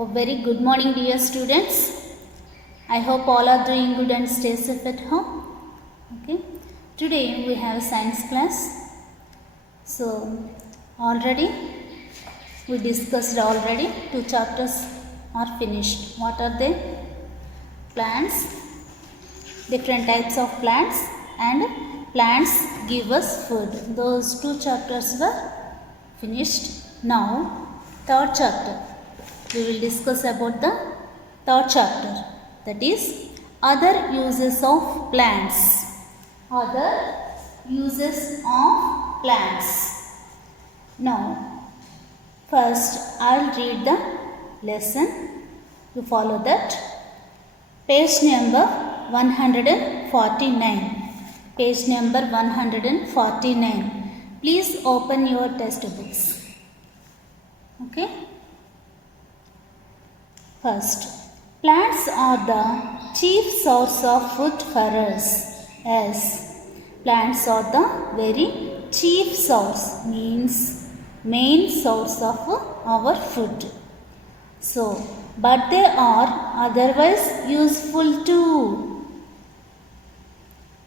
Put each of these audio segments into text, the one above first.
A very good morning, dear students. I hope all are doing good and stay safe at home. Okay. Today we have science class. So already we discussed two chapters are finished. What are they? Plants, different types of plants, and plants give us food. Those two chapters were finished. Now third chapter. We will discuss about the third chapter, that is other uses of plants. Other uses of plants. Now first I'll read the lesson. You follow that. Page number 149. Page number 149. Please open your textbooks. Okay. First, plants are the chief source of food for us. Yes, plants are the very chief source, means main source of our food. So, but they are otherwise useful too.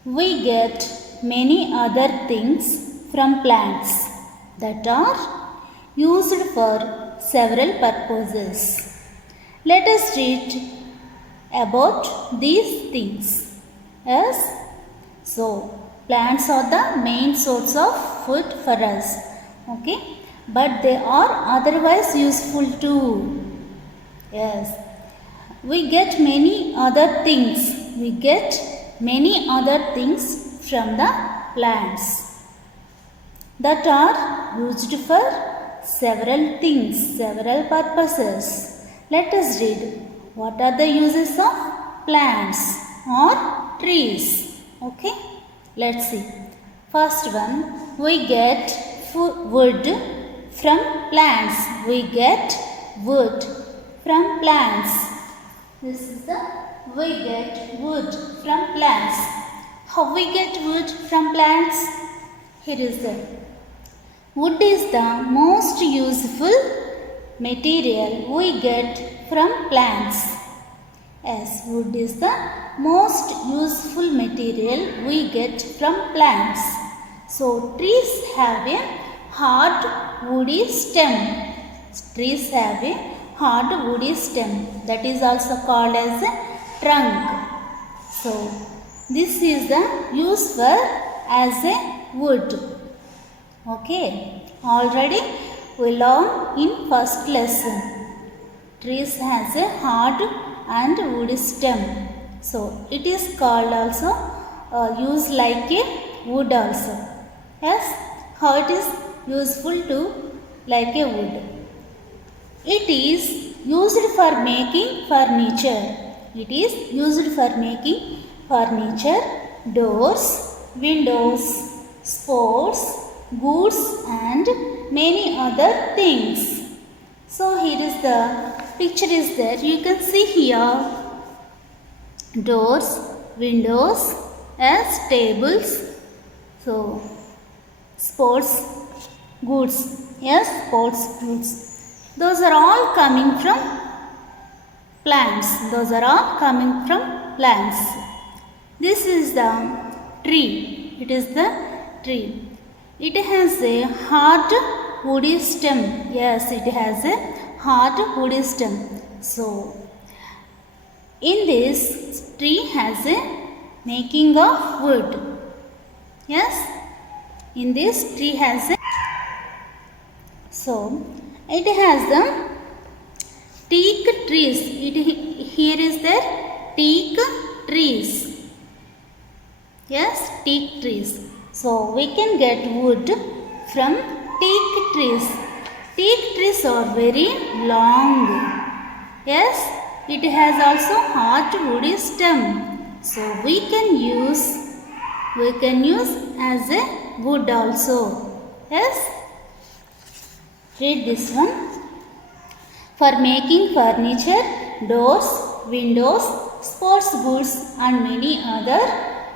We get many other things from plants that are used for several purposes. Let us read about these things. Yes, so plants are the main source of food for us. Okay, but they are otherwise useful too. Yes, we get many other things. We get many other things from the plants that are used for several things, several purposes. Let us read what are the uses of plants or trees. Okay, let's see. First one, we get wood from plants. We get wood from plants. This is the we get wood from plants. How we get wood from plants? Here is the wood is the most useful material we get from plants. Yes, wood is the most useful material we get from plants. So, trees have a hard woody stem. Trees have a hard woody stem. That is also called as a trunk. So, this is the use for as a wood. Okay, already we learned in first lesson. Trees has a hard and woody stem. So, it is called also used like a wood also. Yes, how it is useful to like a wood. It is used for making furniture. It is used for making furniture, doors, windows, sports, goods and many other things. So here is the picture is there. You can see here doors, windows as tables. So sports goods. Yes, sports goods. Those are all coming from plants. Those are all coming from plants. This is the tree. It is the tree. It has a hard woody stem. Yes, it has a hard woody stem. So, in this tree has a making of wood. Yes, in this tree has a. So, it has the teak trees. Here is there teak trees. Yes, teak trees. So, we can get wood from teak trees. Teak trees are very long. Yes, it has also hard woody stem. So, we can use as a wood also. Yes, read this one. For making furniture, doors, windows, sports goods and many other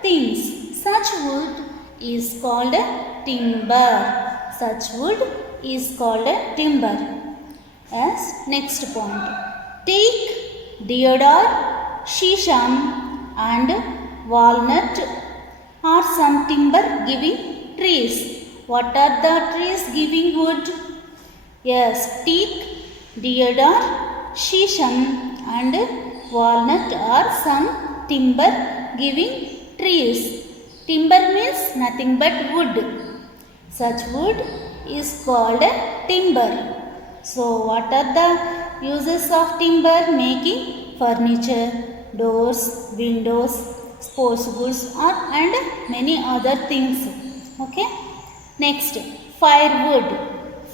things. Such wood is called timber. Such wood is called timber. As next point. Teak, deodar, shisham and walnut are some timber giving trees. What are the trees giving wood? Yes, teak, deodar, shisham and walnut are some timber giving trees. Timber means nothing but wood. Such wood is called a timber. So what are the uses of timber? Making furniture, doors, windows, sports goods and many other things. Okay. Next, firewood.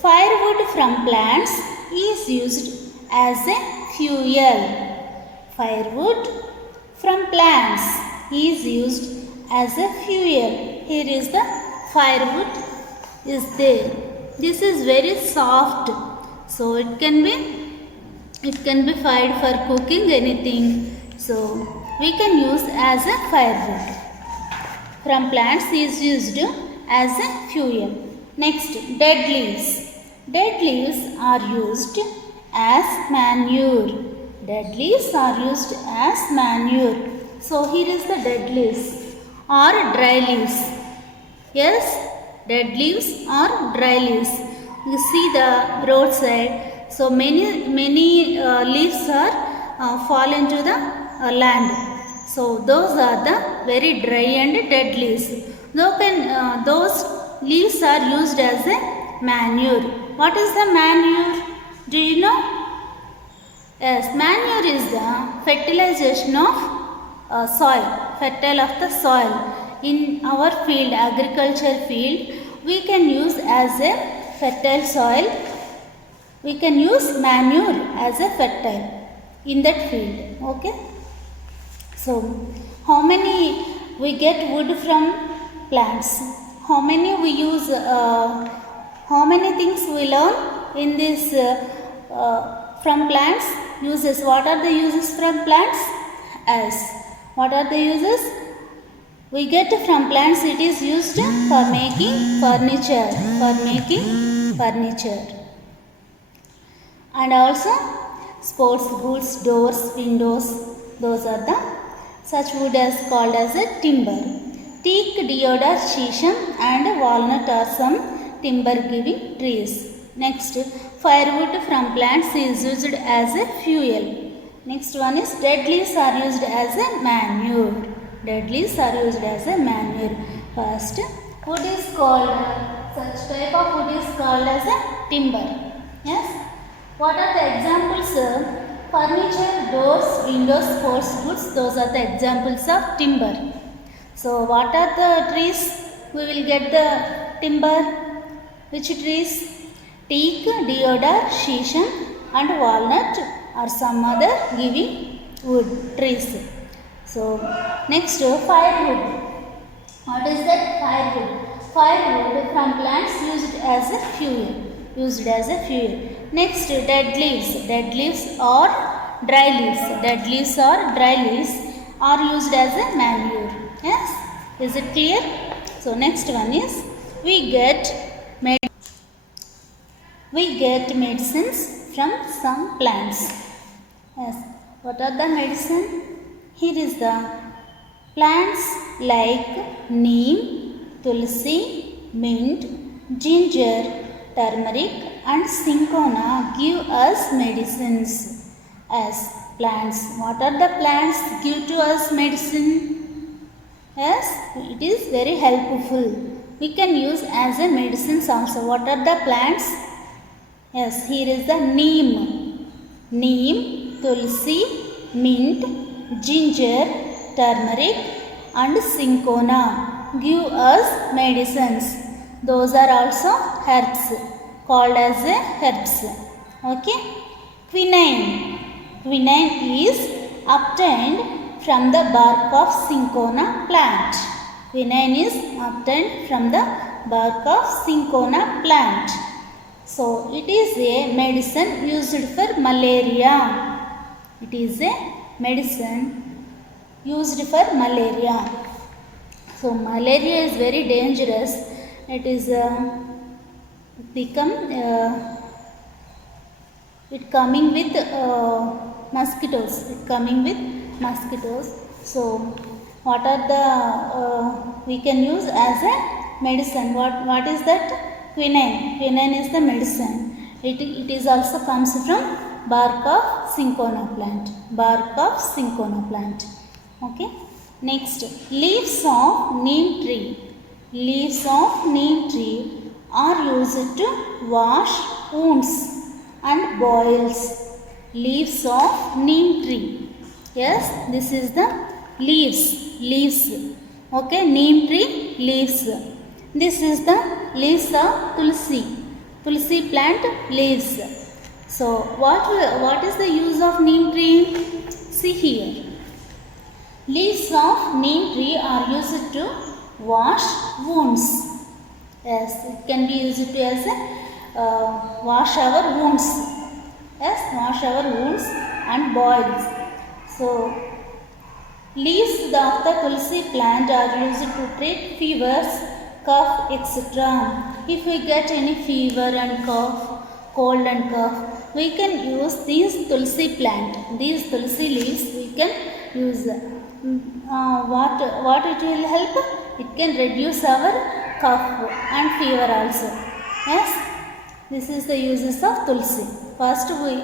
Firewood from plants is used as a fuel. Firewood from plants is used as a fuel. Here is the firewood is there. This is very soft, so it can be fired for cooking anything. So we can use as a firewood. From plants is used as a fuel. Next, dead leaves. Dead leaves are used as manure. Dead leaves are used as manure. So here is the dead leaves or dry leaves. Yes, dead leaves or dry leaves. You see the roadside. So many leaves are fall into the land. So those are the very dry and dead leaves. Those leaves are used as a manure. What is the manure? Do you know? Yes, manure is the fertilization of soil, fertile of the soil. In our field, agriculture field, we can use as a fertile soil. We can use manure as a fertile in that field. Okay. So, how many we get wood from plants? How many we use? How many things we learn in this from plants? Uses. What are the uses from plants? As what are the uses? We get from plants. It is used for making furniture. For making furniture. And also sports goods, doors, windows. Those are the such wood as called as a timber. Teak, deodar, shisham and walnut are some timber giving trees. Next, firewood from plants is used as a fuel. Next one is dead leaves are used as a manure. Dead leaves are used as a manure. First, wood is called, such type of wood is called as a timber. Yes. What are the examples? Furniture, doors, windows, sports goods. Those are the examples of timber. So what are the trees? We will get the timber. Which trees? Teak, deodar, shisham and walnut are some other giving wood trees. So next, firewood. What is that? Firewood. Firewood from plants used as a fuel. Used as a fuel. Next, dead leaves. Dead leaves or dry leaves. Dead leaves or dry leaves are used as a manure. Yes? Is it clear? So next one is we get medicines from some plants. Yes. What are the medicine? Here is the plants like neem, tulsi, mint, ginger, turmeric and cinchona give us medicines as plants. What are the plants give to us medicine? Yes, it is very helpful. We can use as a medicines also. What are the plants? Yes, here is the neem. Neem, tulsi, mint, ginger, turmeric and cinchona give us medicines. Those are also herbs, called as herbs. Okay. Quinine. Quinine is obtained from the bark of cinchona plant. Quinine is obtained from the bark of cinchona plant. So it is a medicine used for malaria. It is a medicine used for malaria. So malaria is very dangerous. It is become it coming with mosquitoes. It coming with mosquitoes. So what are the we can use as a medicine? What is that? Quinine. Quinine is the medicine. It is also comes from bark of cinchona plant. Bark of cinchona plant. Okay. Next, leaves of neem tree. Leaves of neem tree are used to wash wounds and boils. Leaves of neem tree. Yes, this is the leaves. Leaves. Okay, neem tree leaves. This is the leaves of tulsi. Tulsi plant leaves. So, what is the use of neem tree? See here. Leaves of neem tree are used to wash wounds. Yes, it can be used to as a wash our wounds. Yes, wash our wounds and boils. So, leaves of the tulsi plant are used to treat fevers, cough, etc. If we get any fever and cough, cold and cough, we can use these tulsi plant. These tulsi leaves we can use. What it will help? It can reduce our cough and fever also. Yes, this is the uses of tulsi. First we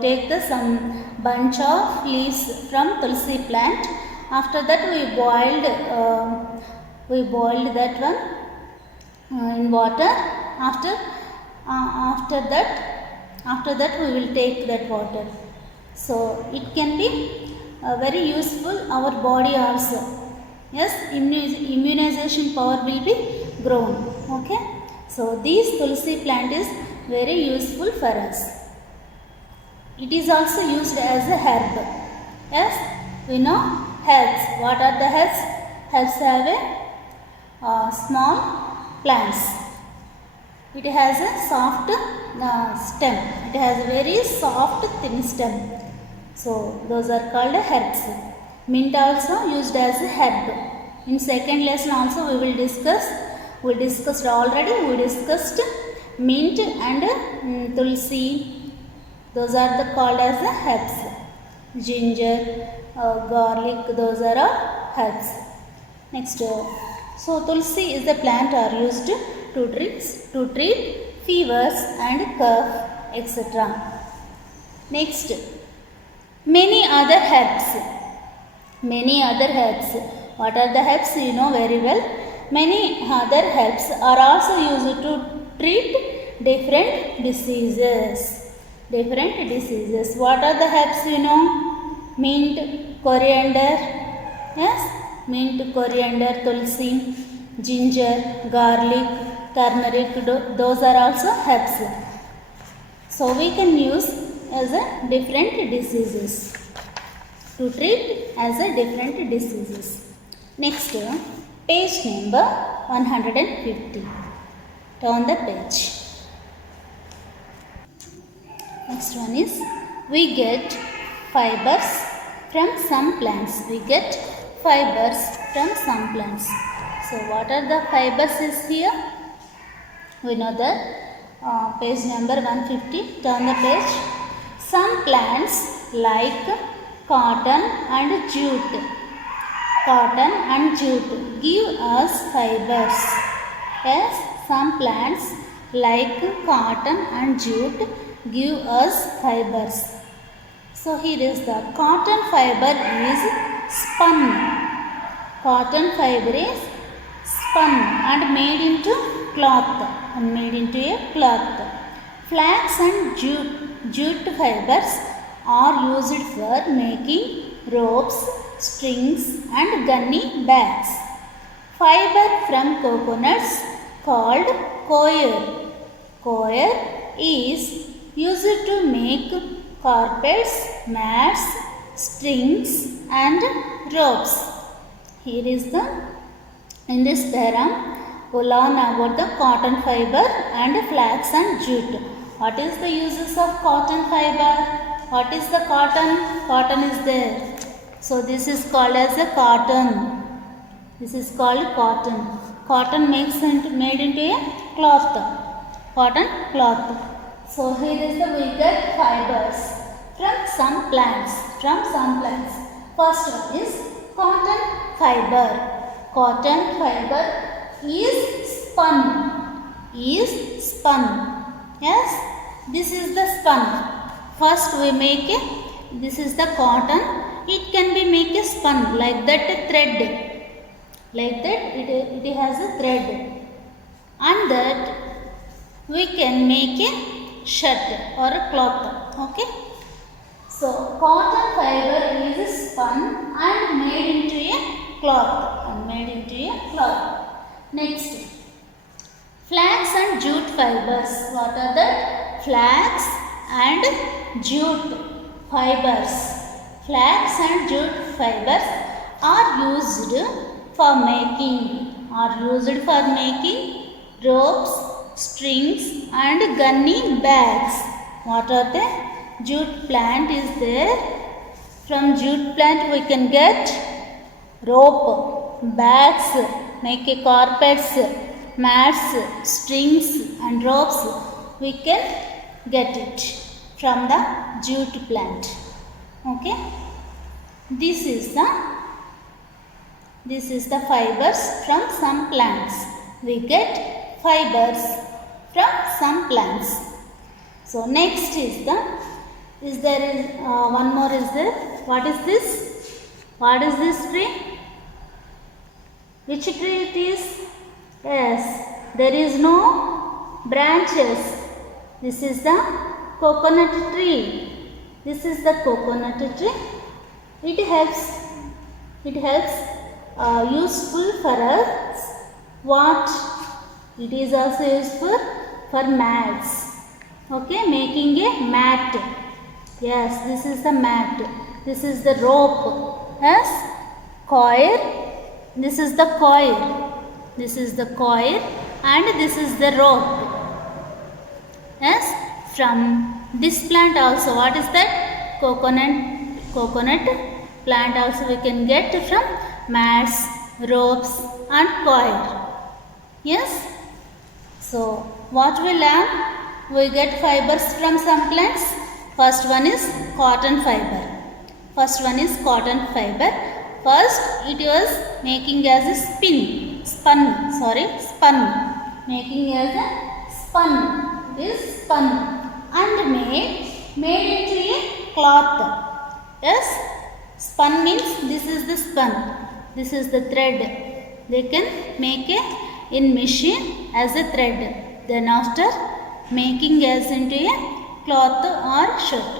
take some bunch of leaves from tulsi plant. After that we boiled that one in water. After that we will take that water. So it can be very useful our body also. Yes, immunization power will be grown. Okay, so this tulsi plant is very useful for us. It is also used as a herb. Yes, we know herbs. What are the herbs? Herbs have a small plants. It has a soft stem. It has a very soft thin stem. So those are called herbs. Mint also used as a herb. In second lesson also we will discuss. We discussed already. We discussed mint and tulsi. Those are called as the herbs. Ginger, garlic. Those are all herbs. Next, so tulsi is the plant are used to treat fevers and cough, etc. Next, many other herbs. Many other herbs. What are the herbs? You know very well. Many other herbs are also used to treat different diseases. Different diseases. What are the herbs? You know, mint, coriander. Yes, mint, coriander, tulsi, ginger, garlic, turmeric. Those are also herbs. So we can use as a different diseases. To treat as a different diseases. Next, page number 150. Turn the page. Next one is, we get fibers from some plants. We get fibers from some plants. So what are the fibers is here? We know that page number 150. Turn the page. Some plants like cotton and jute. Cotton and jute give us fibers. Yes, some plants like cotton and jute give us fibers. So here is the cotton fiber is spun. Cotton fiber is spun and made into cloth. Flax and jute fibers are used for making ropes, strings and gunny bags. Fiber from coconuts called coir. Coir is used to make carpets, mats, strings and ropes. Here is in this para, we learn about the cotton fiber and flax and jute. What is the uses of cotton fiber? What is the cotton? Cotton is there. So this is called as a cotton. This is called cotton. Cotton made into a cloth. Cotton cloth. So here is the we get fibers from some plants. First one is cotton fiber. Cotton fiber is spun. Yes, this is the spun. First we make a, this is the cotton. It can be make a spun like that, a thread. Like that it has a thread. And that we can make a shirt or a cloth. Okay. So cotton fiber is spun and made into a cloth. Next, flax and jute fibers. What are that? Flax and jute fibers. Flax and jute fibers are used for making ropes, strings and gunny bags. What are they? Jute plant is there. From jute plant we can get rope, bags, make a carpets, mats, strings and ropes. We can get it from the jute plant. Okay. This is the fibers from some plants. We get fibers from some plants. So next is one more is there. What is this? What is this tree? Which tree it is? Yes, there is no branches. This is the coconut tree. It helps useful for us. What? It is also useful for mats. Okay, making a mat. Yes, this is the mat. This is the rope. Yes, coil. This is the coil. And this is the rope. Yes, from this plant also. What is that? Coconut plant also we can get from mats, ropes and coil. Yes. So what we learn? We get fibers from some plants. First one is cotton fiber. First it was making as a spun. Making as a spun. This spun and made into a cloth. Yes. Spun means this is the spun. This is the thread. They can make in machine as a thread. Then after making as into a cloth or shirt.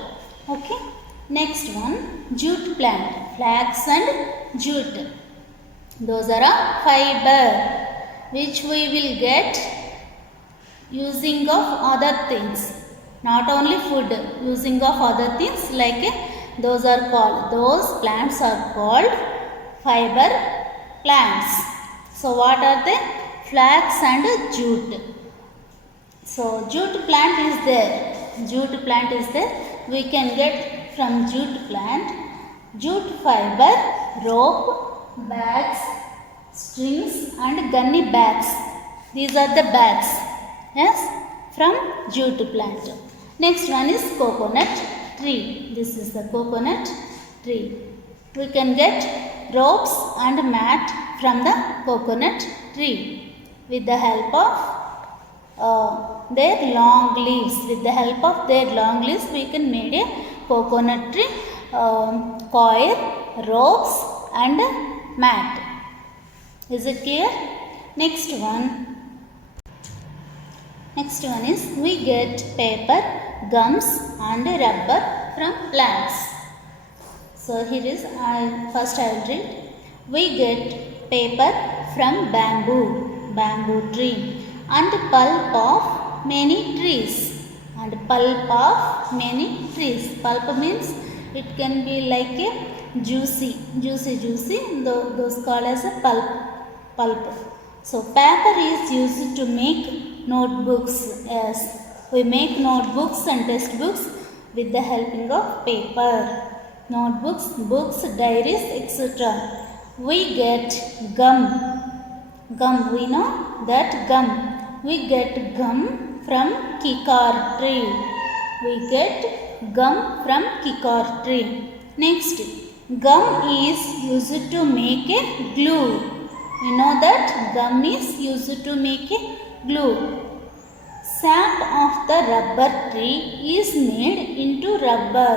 Okay. Next one, jute plant. Flax and jute. Those are a fiber which we will get using of other things. Not only food, using of other things like those plants are called fiber plants. So what are they? Flax and jute. So jute plant is there. We can get from jute plant jute fiber, rope, bags, strings and gunny bags. These are the bags. Yes, from jute plant. Next one is coconut tree. This is the coconut tree. We can get ropes and mat from the coconut tree with the help of their long leaves. We can make a coconut tree coil, ropes and mat. Is it clear? Next one is we get paper, gums and rubber from plants. So here is first I will read. We get paper from bamboo tree and pulp of many trees. Pulp means it can be like a juicy. Those called as a pulp. So paper is used to make notebooks. Yes, we make notebooks and textbooks with the helping of paper. Notebooks, books, diaries, etc. We get gum. We know that gum. We get gum from kikar tree. We get gum from kikar tree. Next, gum is used to make a glue. You know that gum is used to make a glue. Sap of the rubber tree is made into rubber.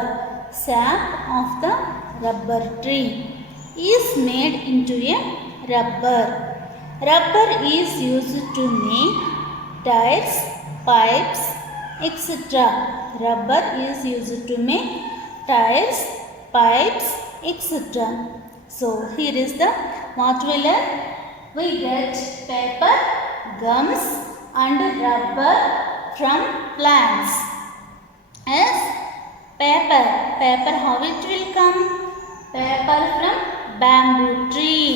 Sap of the rubber tree is made into a rubber. Rubber is used to make tires, pipes, etc. Rubber is used to make tires, pipes, etc. So here is the what we learn. We get paper, gums and rubber from plants. As paper, how it will come? Paper from bamboo tree.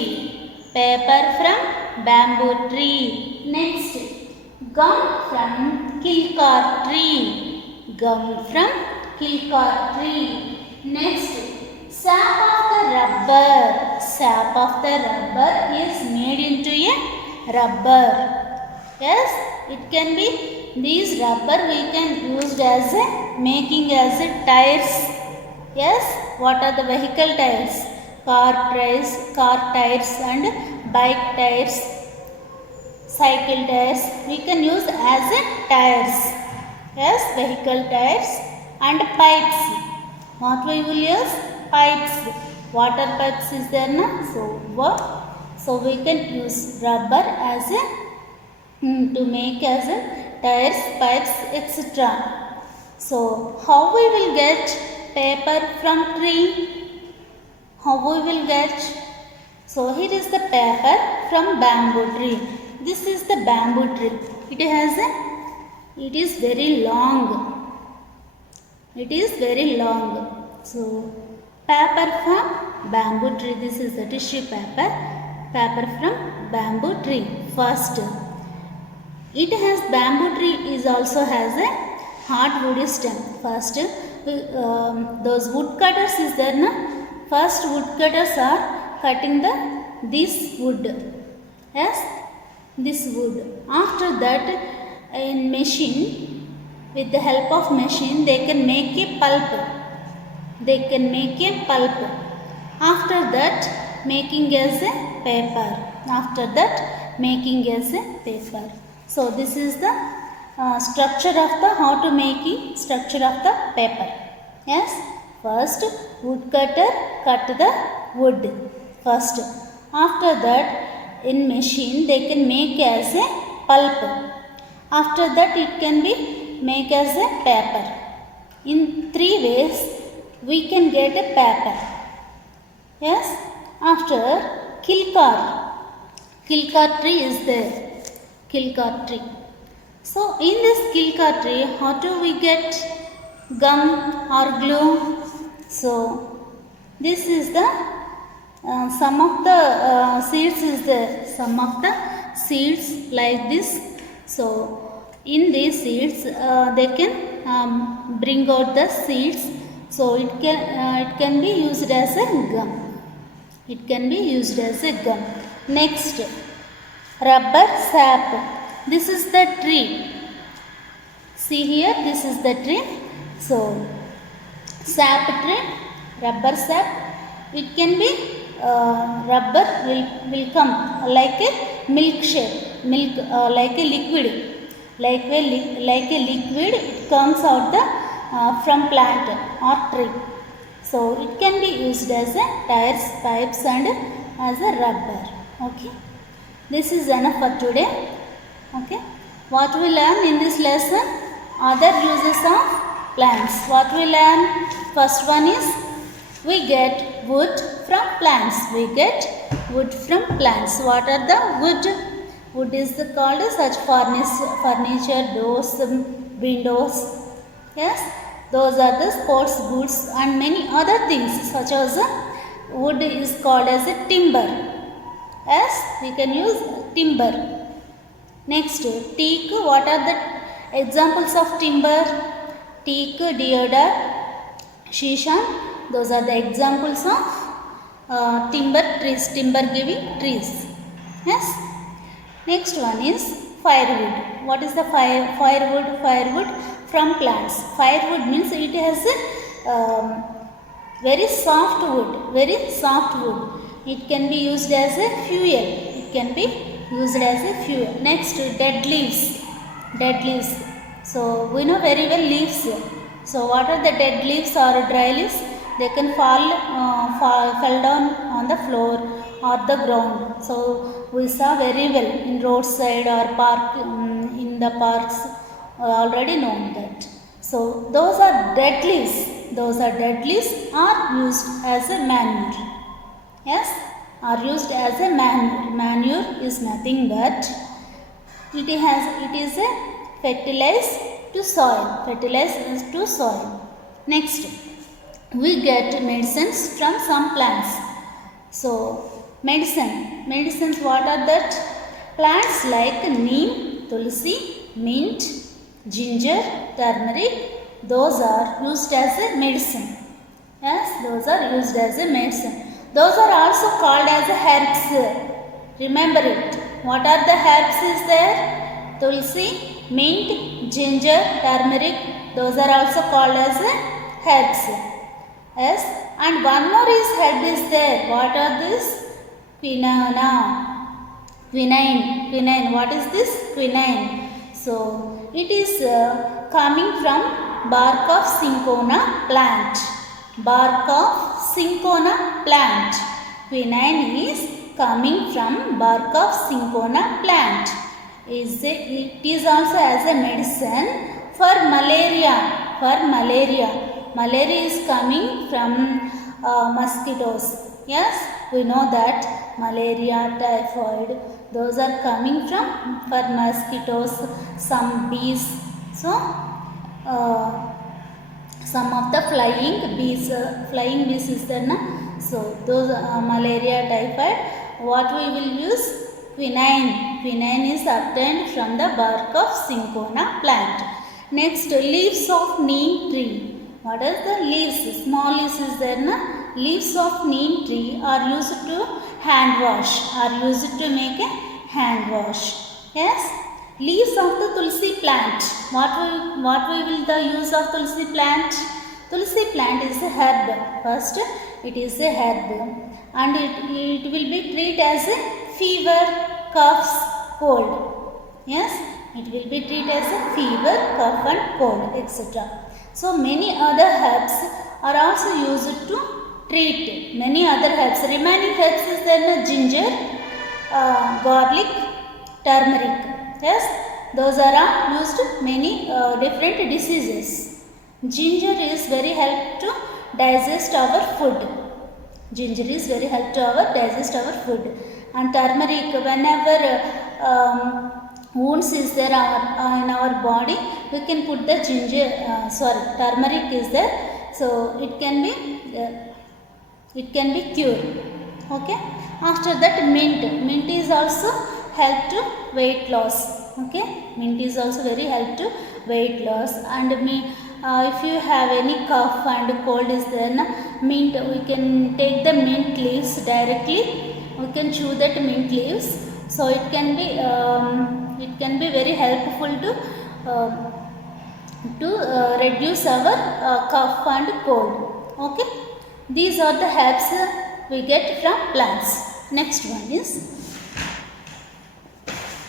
Paper from bamboo tree. Next, gum from kilkar tree. Gum from kilkar tree. Next, sap of the rubber. Sap of the rubber is made into a rubber. Yes, it can be these rubber we can use as a making as a tires. Yes, what are the vehicle tires? Car tires and bike tires, cycle tires. We can use as a tires. Yes, vehicle tires and pipes. What we will use? Pipes. Water pipes is there na? So we can use rubber as a to make as a tires, pipes, etc. So how we will get paper from tree? How we will get? So here is the paper from bamboo tree. This is the bamboo tree. It is very long. It is very long. So paper from bamboo tree. This is the tissue paper. Paper from bamboo tree. First, it has bamboo tree is also has a hardwood stem. First, those woodcutters is there na? First woodcutters are cutting this wood. Yes, this wood. After that, in machine, with the help of machine, they can make a pulp. They can make a pulp. After that, making as a paper. After that, making as a paper. So this is the structure of the how to making structure of the paper. Yes, first woodcutter cut the wood first. After that, in machine they can make as a pulp. After that, it can be make as a paper. In 3 ways we can get a paper. Yes, after kilkar tree is there. Kilkar tree. So in this kilkar tree, how do we get gum or glue? So this is the some of the seeds is there. Some of the seeds like this. So in these seeds they can bring out the seeds. So it can be used as a gum. It can be used as a gum. Next, rubber sap. This is the tree. See here, this is the tree. So sap tree, rubber sap. It can be rubber will come like a milk shape, like a liquid, like a liquid. It comes out from plant or tree. So it can be used as a tires, pipes and as a rubber. Okay. This is enough for today. Okay. What we learn in this lesson? Other uses of plants. What we learn? First one is we get wood from plants. We get wood from plants. What are the wood? Wood is called such furniture, doors, windows. Yes. Those are the sports goods and many other things such as wood is called as a timber. Yes, we can use timber. Next, teak. What are the examples of timber? Teak, deodar, shishan. Those are the examples of timber trees, timber giving trees. Yes. Next one is firewood. What is the firewood? Firewood from plants. Firewood means it has a very soft wood. Very soft wood. It can be used as a fuel. It can be used as a fuel. Next, dead leaves. Dead leaves. So we know very well leaves. So what are the dead leaves or dry leaves? They can fall down on the floor or the ground. So we saw very well in roadside or park in the parks. Already known that. So those are dead leaves. Those are dead leaves are used as a manure. Yes, are used as a manure. Manure is nothing but it is a fertilizer to soil. Fertilizer to soil. Next, we get medicines from some plants. So medicines, what are that? Plants like neem, tulsi, mint, ginger, turmeric, those are used as a medicine. Yes, those are used as a medicine. Those are also called as herbs. Remember it. What are the herbs is there? Tulsi, mint, ginger, turmeric, those are also called as herbs. Yes, and one more herb is there. What are these? Quinine. What is this? Quinine. So it is coming from bark of cinchona plant. Bark of cinchona plant. Quinine is coming from bark of cinchona plant. It is also as a medicine for malaria. Malaria is coming from mosquitoes. Yes, we know that malaria, typhoid, those are coming from for mosquitoes, some bees. So some of the flying bees is there, na? So those malaria, typhoid, what we will use? Quinine. Quinine is obtained from the bark of cinchona plant. Next, leaves of neem tree. What are the leaves? Small leaves is there, na? Leaves of neem tree are used to hand wash. Are used to make a hand wash. Yes. Leaves of the tulsi plant. What will the use of tulsi plant? Tulsi plant is a herb. First, it is a herb, and it will be treated as a fever, coughs, cold. Yes, it will be treated as a fever, cough and cold, etc. So many other herbs are also used to treat many other herbs. Remaining herbs is then ginger, garlic, turmeric. Yes, those are used many different diseases. Ginger is very help to digest our food. Ginger is very help to digest our food. And turmeric, whenever wounds is there in our body, we can put the turmeric is there. So it can be cured. Okay. After that, mint is also help to weight loss. Okay, mint is also very help to weight loss. And if you have any cough and cold is there, mint, we can take the mint leaves directly. We can chew that mint leaves. So it can be very helpful to reduce our cough and cold. Okay, these are the herbs we get from plants. Next one is,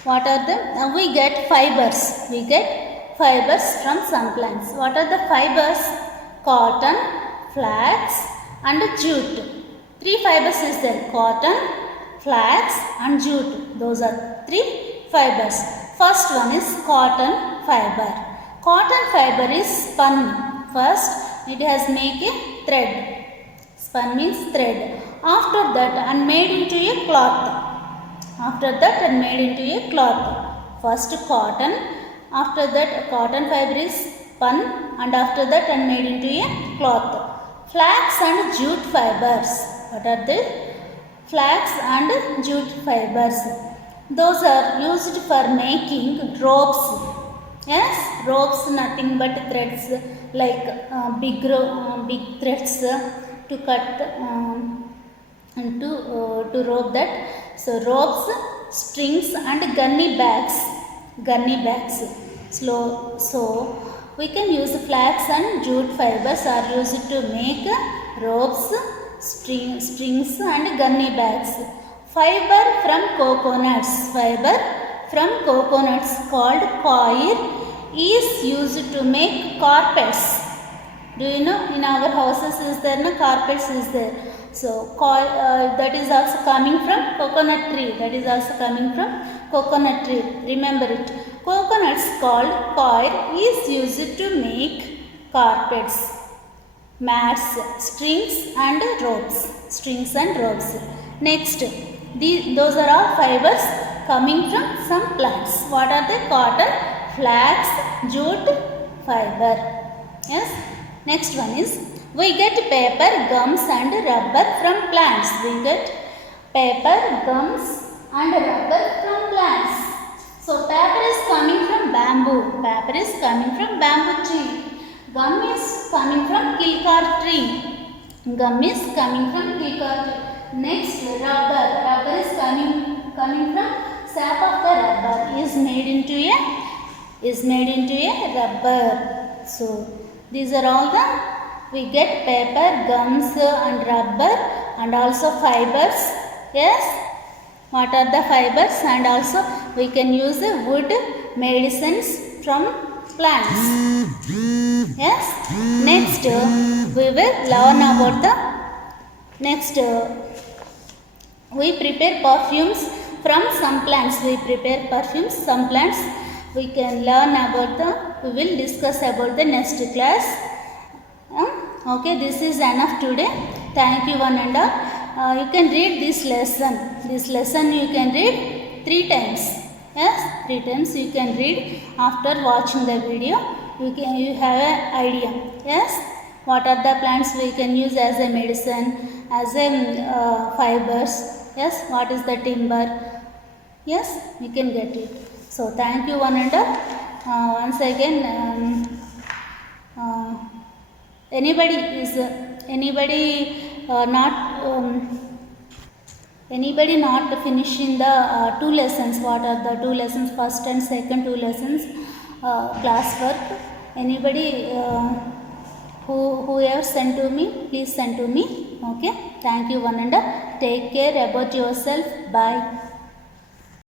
what are them? We get fibers. We get fibers from some plants. What are the fibers? Cotton, flax and jute. 3 fibers is there. Cotton, flax and jute. Those are 3 fibers. First one is cotton fiber. Cotton fiber is spun. First it has make a thread. Spun means thread. After that and made into a cloth. First cotton. After that cotton fiber is spun, and after that and made into a cloth. Flax and jute fibers. What are they? Flax and jute fibers. Those are used for making ropes. Yes, ropes, nothing but threads, like big threads to cut and to rope that. So ropes, strings and gunny bags. gunny bags. So we can use flax and jute fibers are used to make ropes, strings and gunny bags. Fiber from coconuts called coir is used to make carpets. Do you know, in our houses is there no carpets is there. So that is also coming from coconut tree. Remember it. Coconuts called coir is used to make carpets, mats, strings and ropes. Next, those are all fibers coming from some plants. What are they? Cotton, flax, jute, fiber. Yes. Next one is, we get paper, gums and rubber from plants. We get paper, gums and rubber from plants. So paper is coming from bamboo. Tree. Gum is coming from kilcar tree. Next, rubber. Rubber is coming from sap of the rubber is made into a rubber. So these are all we get paper, gums and rubber and also fibers. Yes. What are the fibers? And also we can use wood, medicines from plants. Yes. Next we will learn about we prepare perfumes from some plants. We can learn about we will discuss about the next class. Okay, this is enough today. Thank you one and all. You can read this lesson. You can read 3 times. Yes, 3 times you can read after watching the video. You have an idea. Yes, what are the plants we can use as a medicine, as a fibers. Yes, what is the timber. Yes, you can get it. So thank you one and all. Once again, anybody not finishing the 2 lessons. What are the 2 lessons? First and second 2 lessons class work. Anybody who have sent to me, please send to me. Okay, thank you one and all. Take care about yourself. Bye.